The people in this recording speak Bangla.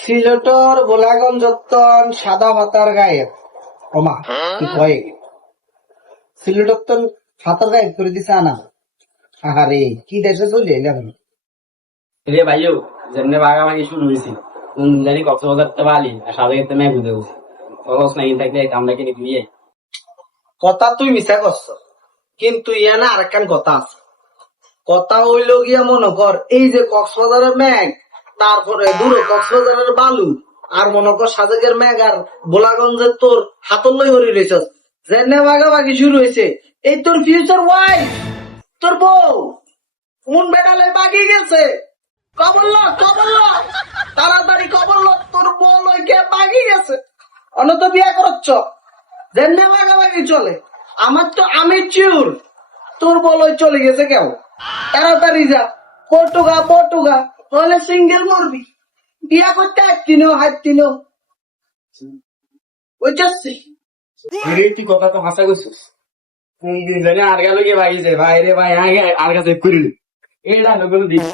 সিলেটর গোলাগঞ্জ সাদা ভাতার গায়েব ওমা কি কয়ে সিলেটর তো ভাতার গায়েব করে দিছে আনা। আহারে কি দেশে চলে এলাম। রে ভাইও যেমনি বাগাবাগি শুরু হয়েছি কোন জানি কক্সবাজার তো বালি আর সাথে ক্ষেত্রে মেঘ বুঝে অলস নাই থাকলে আমরা কিনে দিয়ে কথা তুই মিশা করছ, কিন্তু ইয়া না আরেকখান কথা আছে। কথা হইল গিয়া মনে কর এই যে কক্সবাজারের মেঘ, তারপরে দূরে কক্সবাজারের বালু, আর মনে কর সাজেকের মেঘ আর গোলাগঞ্জের তোর হাতল লই হরি রয়েছ যেনে ভাগাভাগি শুরু হয়েছে। এই তোর ফিউচার ওয়াইফ, তোর বউ কোন বেড়ালে বাগি গেছে। কবল তাড়াতাড়ি কবল তোর বউ লইকে বাগি গেছে। অনত বিয়া করছ যেনে ভাগাভাগি চলে। আমার তো আমি চিউর, তোর বলই চলে গেছে কেউ। তাড়াতাড়ি যা পটুগা নইলে সিঙ্গেল মরবি। বিয়া করতে হাঁটতিনও ওই যাচ্ছি। তুই কথা তো হাসা করছিস কোন দিন জানি আর গেল গিয়ে ভাই যে ভাই রে ভাই আগে আর কাছে করিল এই ডায়লগ গুলো দিস